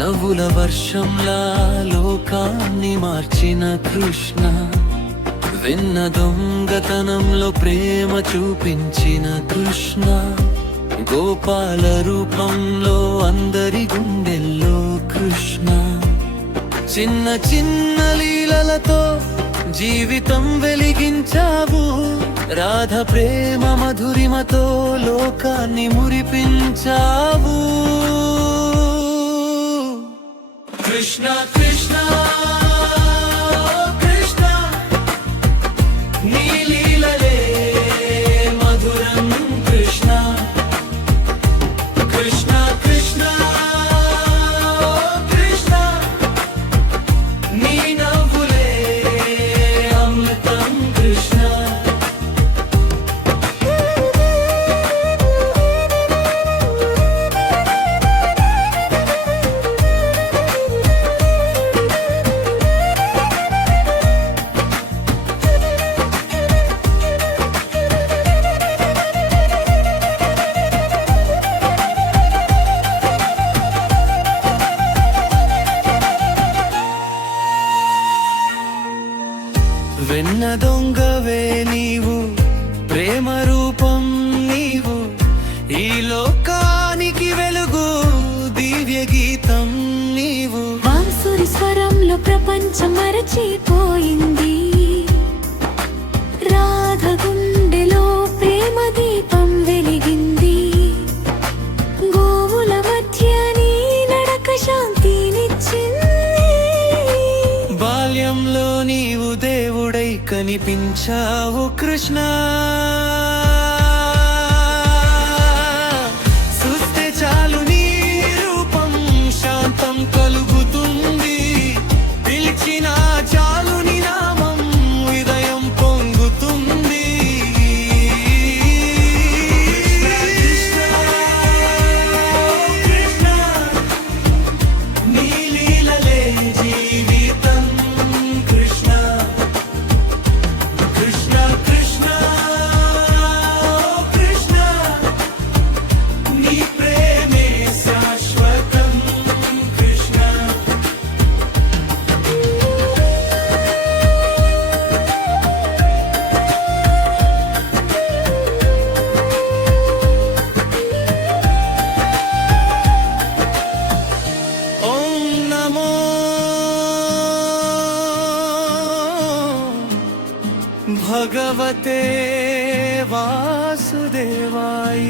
నవ్వుల వర్షంలా లోకాన్ని మార్చిన కృష్ణ, విన్న దొంగతనంలో ప్రేమ చూపించిన కృష్ణ, గోపాల రూపంలో అందరి గుండెల్లో కృష్ణ, చిన్న చిన్న లీలలతో జీవితం వెలిగించావు, రాధ ప్రేమ మధురిమతో లోకాన్ని మురిపించావు. కృష్ణ కృష్ణ కృష్ణ, నీ లీలలే మధురం కృష్ణ. కృష్ణ కృష్ణ కృష్ణ, నీ నవ్వులే అమృతం కృష్ణ. వెన్న దొంగవే నీవు, ప్రేమ రూపం నీవు, ఈ లోకానికి వెలుగు దివ్య గీతం నీవు. వాసురి స్వరంలో ప్రపంచం మరచిపోయింది, రాధ గుండెలో ప్రేమ దీపం వెలిగింది. గోవుల మధ్య నీ నడక శాంతినిచ్చింది. బాల్యంలో నీవు దేవుడై కనిపించావు కృష్ణ, చూస్తే చాలు నీ రూపం శాంతం కలుగుతుంది. పిలిచిన చాలు నీ నామం హృదయం పొంగుతుంది. కృష్ణ కృష్ణ, నీ లీలలే జీవితం కృష్ణ. కృష్ణ కృష్ణ కృష్ణ, నీ ప్రేమే శాశ్వతం కృష్ణ. ఓం నమో భగవతే వాసుదేవాయ.